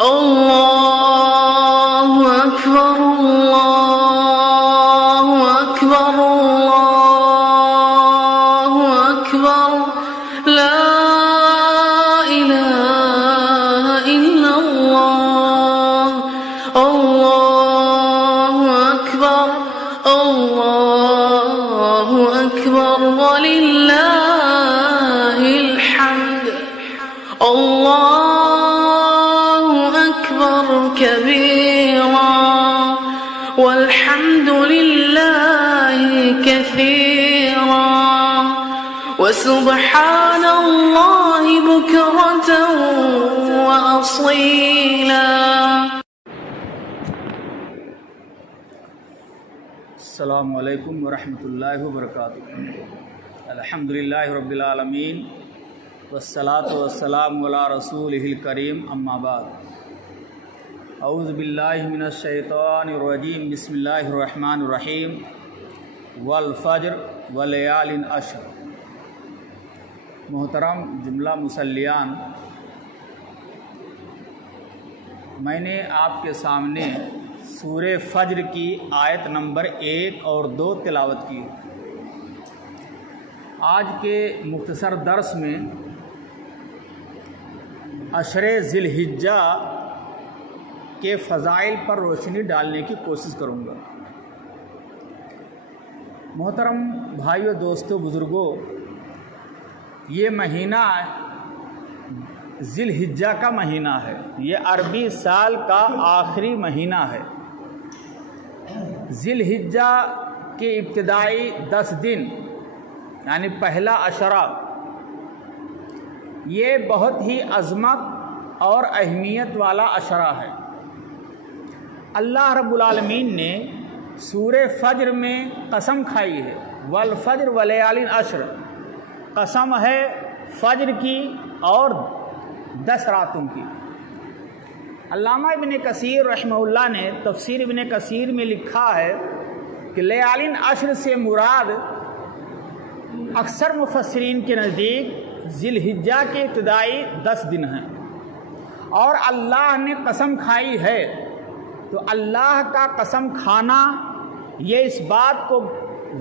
الله أكبر الله أكبر الله أكبر لا إله إلا الله الله أكبر الله أكبر ولله الحمد الله أكبر كبيرا والحمد لله كثيرا وسبحان الله بكرة وأصيلا. السلام علیکم ورحمۃ اللہ وبرکاتہ. الحمدللہ رب العالمین والصلاة والسلام علی رسولہ الکریم اما بعد. اعوذ باللہ من الشیطان الرجیم. بسم اللہ الرحمن الرحیم. والفجر ولیال عشر. محترم جملہ مسلیان، میں نے آپ کے سامنے سورہ فجر کی آیت نمبر 1 اور 2 تلاوت کی. آج کے مختصر درس میں عشر ذی الحجہ کے فضائل پر روشنی ڈالنے کی کوشش کروں گا. محترم بھائیو، دوستو، بزرگوں، یہ مہینہ ذی الحجہ کا مہینہ ہے. یہ عربی سال کا آخری مہینہ ہے. ذی الحجہ کے ابتدائی 10 دن یعنی پہلا عشرہ، یہ بہت ہی عظمت اور اہمیت والا عشرہ ہے. اللہ رب العالمین نے سورہ فجر میں قسم کھائی ہے. والفجر ولیال عشر. قسم ہے فجر کی اور 10 راتوں کی. علامہ ابن کثیر رحمہ اللہ نے تفسیر ابن کثیر میں لکھا ہے کہ لیال عشر سے مراد اکثر مفسرین کے نزدیک ذی الحجہ کے ابتدائی 10 دن ہیں. اور اللہ نے قسم کھائی ہے تو اللہ کا قسم کھانا یہ اس بات کو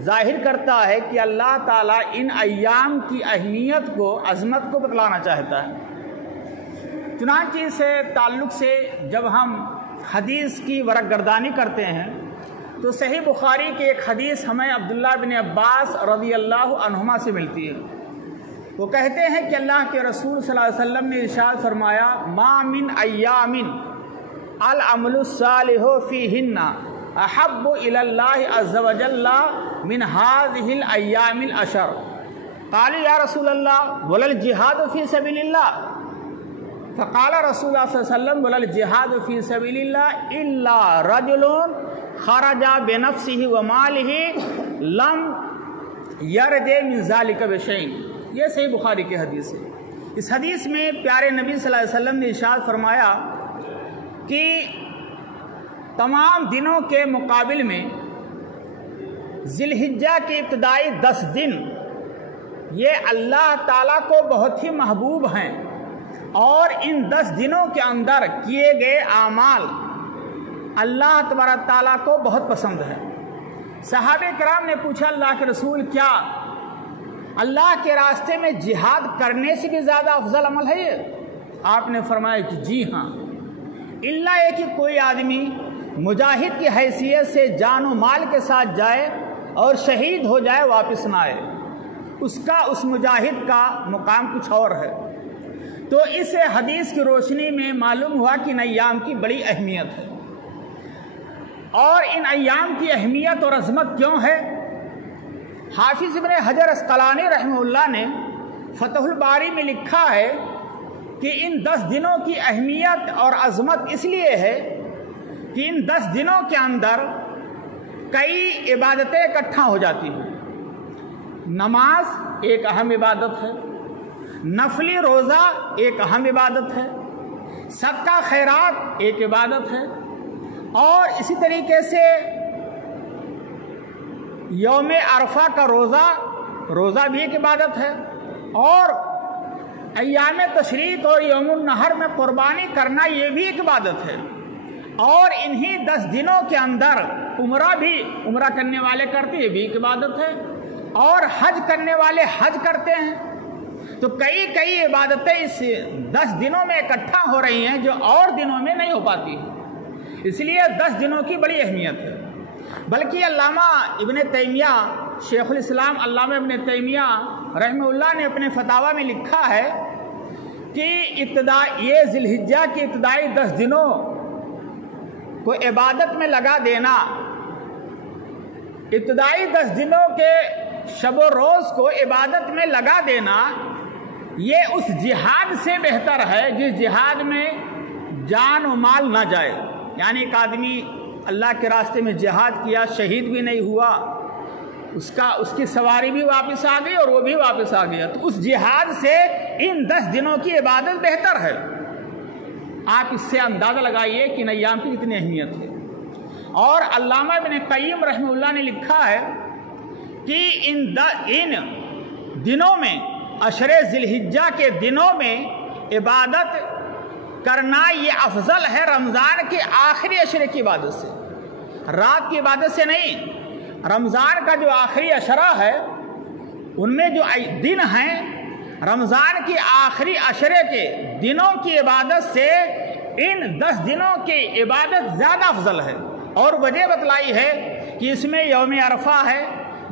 ظاہر کرتا ہے کہ اللہ تعالیٰ ان ایام کی اہمیت کو، عظمت کو بتلانا چاہتا ہے. چنانچہ سے تعلق سے جب ہم حدیث کی ورق گردانی کرتے ہیں تو صحیح بخاری کی ایک حدیث ہمیں عبداللہ بن عباس رضی اللہ عنہما سے ملتی ہے. وہ کہتے ہیں کہ اللہ کے رسول صلی اللہ علیہ وسلم نے ارشاد فرمایا: ما من ایام العمل الصالح فیہن احب الی اللہ عز وجل من هذه الايام العشر. قالوا یا رسول اللہ ولا الجہاد فی سبیل اللہ؟ فقال رسول اللہ صلی اللہ علیہ وسلم ولا الجہاد فی سبیل اللہ الا رجل خرج بنفسه وماله لم یرج من ذلک بشیء. یہ صحیح بخاری کی حدیث ہے. اس حدیث میں پیارے نبی صلی اللہ علیہ وسلم نے ارشاد فرمایا کہ تمام دنوں کے مقابل میں ذی الحجہ کے ابتدائی 10 دن یہ اللہ تعالیٰ کو بہت ہی محبوب ہیں، اور ان 10 دنوں کے اندر کیے گئے اعمال اللہ تبارک تعالیٰ کو بہت پسند ہے. صحابہ کرام نے پوچھا: اللہ کے رسول، کیا اللہ کے راستے میں جہاد کرنے سے بھی زیادہ افضل عمل ہے یہ؟ آپ نے فرمایا کہ جی ہاں، اللہ یہ کہ کوئی آدمی مجاہد کی حیثیت سے جان و مال کے ساتھ جائے اور شہید ہو جائے، واپس نہ آئے، اس مجاہد کا مقام کچھ اور ہے. تو اس حدیث کی روشنی میں معلوم ہوا کہ ان ایام کی بڑی اہمیت ہے. اور ان ایام کی اہمیت اور عظمت کیوں ہے؟ حافظ ابن حجر اسقلانی رحمہ اللہ نے فتح الباری میں لکھا ہے کہ ان 10 دنوں کی اہمیت اور عظمت اس لیے ہے کہ ان 10 دنوں کے اندر کئی عبادتیں اکٹھا ہو جاتی ہیں. نماز ایک اہم عبادت ہے، نفلی روزہ ایک اہم عبادت ہے، صدقہ خیرات ایک عبادت ہے، اور اسی طریقے سے یوم عرفہ کا روزہ بھی ایک عبادت ہے، اور ایام تشریق اور یوم النحر میں قربانی کرنا یہ بھی ایک عبادت ہے، اور انہی 10 دنوں کے اندر عمرہ کرنے والے کرتے، یہ بھی ایک عبادت ہے، اور حج کرنے والے حج کرتے ہیں۔ تو کئی عبادتیں اس 10 دنوں میں اکٹھا ہو رہی ہیں جو اور دنوں میں نہیں ہو پاتی، اس لیے 10 دنوں کی بڑی اہمیت ہے۔ بلکہ علامہ ابن تیمیہ، شیخ الاسلام علامہ ابن تیمیہ رحمہ اللہ نے اپنے فتاویٰ میں لکھا ہے کہ یہ ذی الحجہ کے ابتدائی 10 دنوں کو عبادت میں لگا دینا، ابتدائی 10 دنوں کے شب و روز کو عبادت میں لگا دینا، یہ اس جہاد سے بہتر ہے جس جہاد میں جان و مال نہ جائے۔ یعنی ایک آدمی اللہ کے راستے میں جہاد کیا، شہید بھی نہیں ہوا، اس کی سواری بھی واپس آ گئی اور وہ بھی واپس آ گیا، تو اس جہاد سے ان 10 دنوں کی عبادت بہتر ہے۔ آپ اس سے اندازہ لگائیے کہ ان ایام کی کتنی اہمیت ہے۔ اور علامہ ابن قیم رحمہ اللہ نے لکھا ہے کہ ان دنوں میں، عشر ذی الحجہ کے دنوں میں عبادت کرنا یہ افضل ہے رمضان کے آخری عشرے کی عبادت سے، رات کی عبادت سے نہیں۔ رمضان کا جو آخری عشرہ ہے ان میں جو دن ہیں، رمضان کی آخری عشرے کے دنوں کی عبادت سے ان 10 دنوں کی عبادت زیادہ افضل ہے۔ اور وجہ بتلائی ہے کہ اس میں یوم عرفہ ہے،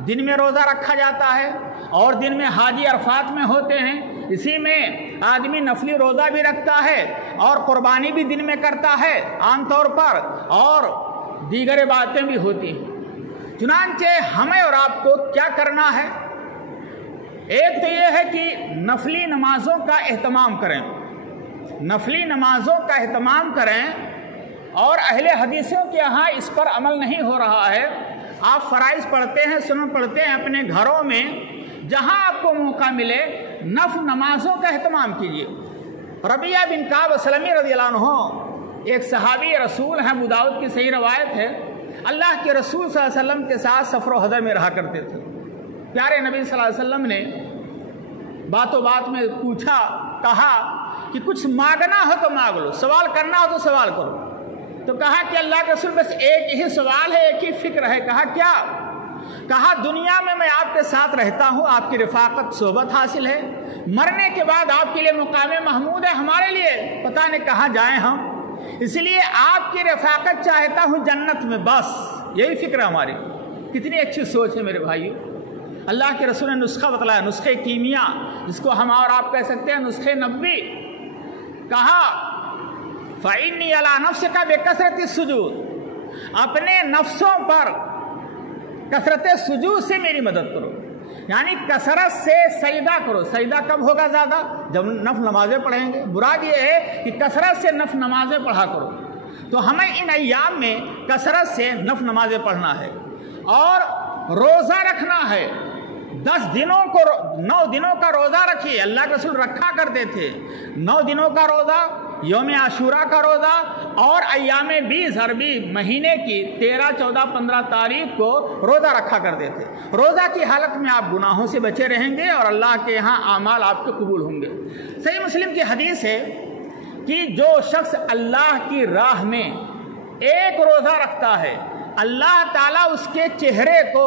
دن میں روزہ رکھا جاتا ہے، اور دن میں حاجی عرفات میں ہوتے ہیں، اسی میں آدمی نفلی روزہ بھی رکھتا ہے اور قربانی بھی دن میں کرتا ہے عام طور پر، اور دیگر عبادتیں بھی ہوتی ہیں۔ چنانچہ ہمیں اور آپ کو کیا کرنا ہے؟ ایک تو یہ ہے کہ نفلی نمازوں کا اہتمام کریں، نفلی نمازوں کا اہتمام کریں، اور اہل حدیثوں کے یہاں اس پر عمل نہیں ہو رہا ہے۔ آپ فرائض پڑھتے ہیں، سنن پڑھتے ہیں اپنے گھروں میں، جہاں آپ کو موقع ملے نفل نمازوں کا اہتمام کیجیے۔ ربیعہ بن کعب اسلمی رضی اللہ عنہ ایک صحابی رسول ہیں، ابو داؤد کی صحیح روایت ہے، اللہ کے رسول صلی اللہ علیہ وسلم کے ساتھ سفر و حضر میں رہا کرتے تھے۔ پیارے نبی صلی اللہ علیہ وسلم نے باتوں بات میں پوچھا، کہا کہ کچھ مانگنا ہو تو مانگ لو، سوال کرنا ہو تو سوال کرو۔ تو کہا کہ اللہ کے رسول بس ایک ہی سوال ہے، ایک ہی فکر ہے۔ کہا کیا؟ کہا دنیا میں آپ کے ساتھ رہتا ہوں، آپ کی رفاقت صحبت حاصل ہے، مرنے کے بعد آپ کے لیے مقام محمود ہے، ہمارے لیے پتہ نہیں کہاں جائیں ہم، اس لیے آپ کی رفاقت چاہتا ہوں جنت میں، بس یہی فکر ہے ہماری۔ کتنی اچھی سوچ ہے میرے بھائیو۔ اللہ کے رسول نے نسخہ بتلایا، نسخے کیمیا، جس کو ہم اور آپ کہہ سکتے ہیں نسخے نبوی۔ کہا فَإِنِّي عَلَىٰ نَفْسِكَ بِكَثْرَةِ السُّجُودِ، اپنے نفسوں پر کثرت سجود سے میری مدد کرو، یعنی کثرت سے سجدہ کرو۔ سجدہ کب ہوگا زیادہ؟ جب نفل نمازیں پڑھیں گے۔ مراد یہ ہے کہ کثرت سے نفل نمازیں پڑھا کرو۔ تو ہمیں ان ایام میں کثرت سے نفل نمازیں پڑھنا ہے، اور روزہ رکھنا ہے۔ 9 دنوں کا روزہ رکھیے، اللہ کے رسول رکھا کرتے تھے۔ 9 دنوں کا روزہ، یوم عاشورہ کا روزہ، اور ایام 20 عربی مہینے کی 13، 14، 15 تاریخ کو روزہ رکھا کرتے تھے۔ روزہ کی حالت میں آپ گناہوں سے بچے رہیں گے اور اللہ کے یہاں اعمال آپ کے قبول ہوں گے۔ صحیح مسلم کی حدیث ہے کہ جو شخص اللہ کی راہ میں ایک روزہ رکھتا ہے، اللہ تعالیٰ اس کے چہرے کو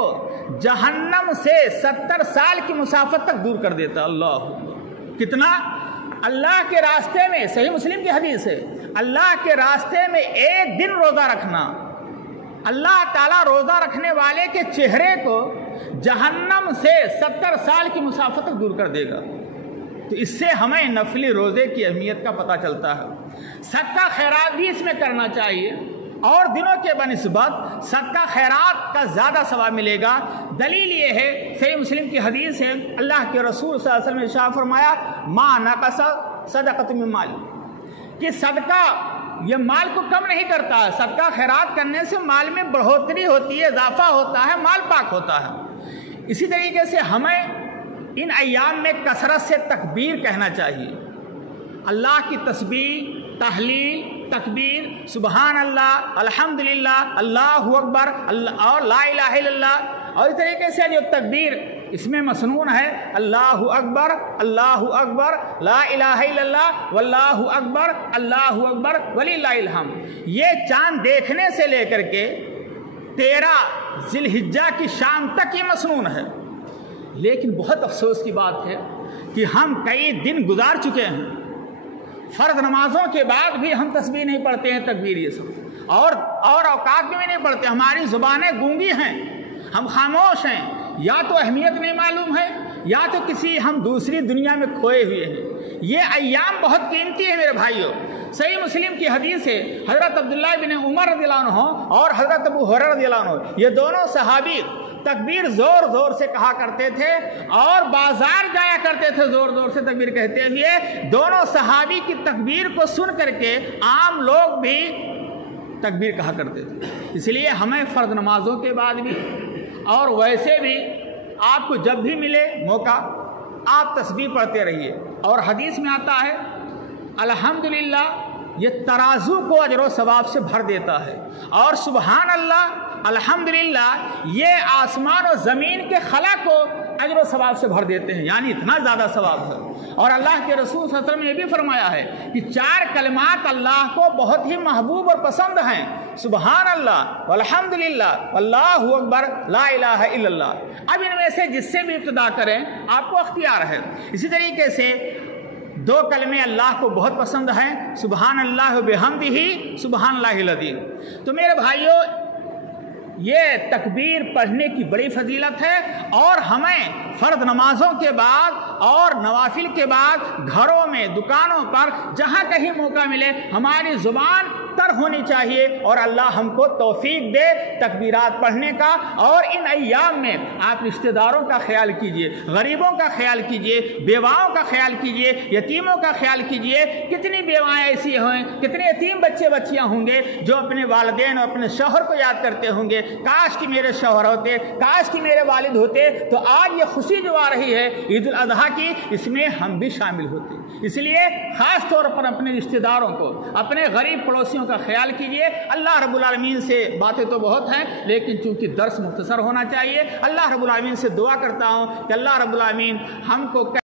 جہنم سے 70 سال کی مسافت تک دور کر دیتا۔ اللہ کتنا؟ اللہ کے راستے میں، صحیح مسلم کی حدیث ہے، اللہ کے راستے میں ایک دن روزہ رکھنا، اللہ تعالیٰ روزہ رکھنے والے کے چہرے کو جہنم سے 70 سال کی مسافت تک دور کر دے گا۔ تو اس سے ہمیں نفلی روزے کی اہمیت کا پتہ چلتا ہے۔ صدقہ خیرات بھی اس میں کرنا چاہیے، اور دنوں کے بنسبت صدقہ خیرات کا زیادہ ثواب ملے گا۔ دلیل یہ ہے، صحیح مسلم کی حدیث ہے، اللہ کے رسول صلی اللہ علیہ وسلم نے ارشاد فرمایا ما نقص صدقۃ من مال، کہ صدقہ یہ مال کو کم نہیں کرتا ہے، صدقہ خیرات کرنے سے مال میں بڑھوتری ہوتی ہے، اضافہ ہوتا ہے، مال پاک ہوتا ہے۔ اسی طریقے سے ہمیں ان ایام میں کثرت سے تکبیر کہنا چاہیے، اللہ کی تسبیح، تحلیل، تکبیر، سبحان اللہ، الحمدللہ، اللہ اکبر، اور لا الہ الا اللہ، اور اس طریقے سے جو تکبیر اس میں مسنون ہے اللہ اکبر لا الہ الا اللہ واللہ اکبر اللہ اکبر وللہ الحمد۔ یہ چاند دیکھنے سے لے کر کے 13 ذی الحجہ کی شام تک یہ مسنون ہے، لیکن بہت افسوس کی بات ہے کہ ہم کئی دن گزار چکے ہیں، فرض نمازوں کے بعد بھی ہم تسبیح نہیں پڑھتے ہیں، تکبیر یہ سب، اور اوقات میں بھی نہیں پڑھتے، ہماری زبانیں گونگی ہیں، ہم خاموش ہیں، یا تو اہمیت نہیں معلوم ہے یا تو کسی ہم دوسری دنیا میں کھوئے ہوئے ہیں۔ یہ ایام بہت قیمتی ہے میرے بھائیوں۔ صحیح مسلم کی حدیث ہے، حضرت عبداللہ بن عمر رضی اللہ عنہ اور حضرت ابو ہریرہ رضی اللہ عنہ، یہ دونوں صحابی تکبیر زور زور سے کہا کرتے تھے اور بازار جایا کرتے تھے زور زور سے تکبیر کہتے ہوئے۔ دونوں صحابی کی تکبیر کو سن کر کے عام لوگ بھی تکبیر کہا کرتے تھے۔ اس لیے ہمیں فرض نمازوں کے بعد بھی اور ویسے بھی آپ کو جب بھی ملے موقع آپ تسبیح پڑھتے رہیے۔ اور حدیث میں آتا ہے الحمدللہ یہ ترازو کو اجر و ثواب سے بھر دیتا ہے، اور سبحان اللہ الحمدللہ یہ آسمان و زمین کے خلا کو اجر و ثواب سے بھر دیتے ہیں، یعنی اتنا زیادہ ثواب ہے۔ اور اللہ کے رسول صلی اللہ علیہ وسلم نے یہ بھی فرمایا ہے کہ 4 کلمات اللہ کو بہت ہی محبوب اور پسند ہیں، سبحان اللہ والحمدللہ واللہ اکبر لا الہ الا اللہ۔ اب ان میں سے جس سے بھی ابتدا کریں آپ کو اختیار ہے۔ اسی طریقے سے 2 کلمے اللہ کو بہت پسند ہیں، سبحان اللہ بحمدہ سبحان اللہ العظیم۔ تو میرے بھائیوں یہ تکبیر پڑھنے کی بڑی فضیلت ہے، اور ہمیں فرض نمازوں کے بعد اور نوافل کے بعد گھروں میں دکانوں پر جہاں کہیں موقع ملے ہماری زبان تر ہونی چاہیے، اور اللہ ہم کو توفیق دے تکبیرات پڑھنے کا۔ اور ان ایام میں آپ رشتہ داروں کا خیال کیجئے، غریبوں کا خیال کیجئے، بیواؤں کا خیال کیجئے، یتیموں کا خیال کیجئے۔ کتنی بیوائیں ایسی ہیں، کتنے یتیم بچے بچیاں ہوں گے جو اپنے والدین اور اپنے شوہر کو یاد کرتے ہوں گے، کاش کہ میرے شوہر ہوتے، کاش کہ میرے والد ہوتے۔ تو آج یہ خوشی جو آ رہی ہے عید الاضحیٰ کی، اس میں ہم بھی شامل ہوتے۔ اس لیے خاص طور پر اپنے رشتہ داروں کو، اپنے غریب پڑوسیوں کا خیال کیجئے۔ اللہ رب العالمین سے باتیں تو بہت ہیں، لیکن چونکہ درس مختصر ہونا چاہیے، اللہ رب العالمین سے دعا کرتا ہوں کہ اللہ رب العالمین ہم کو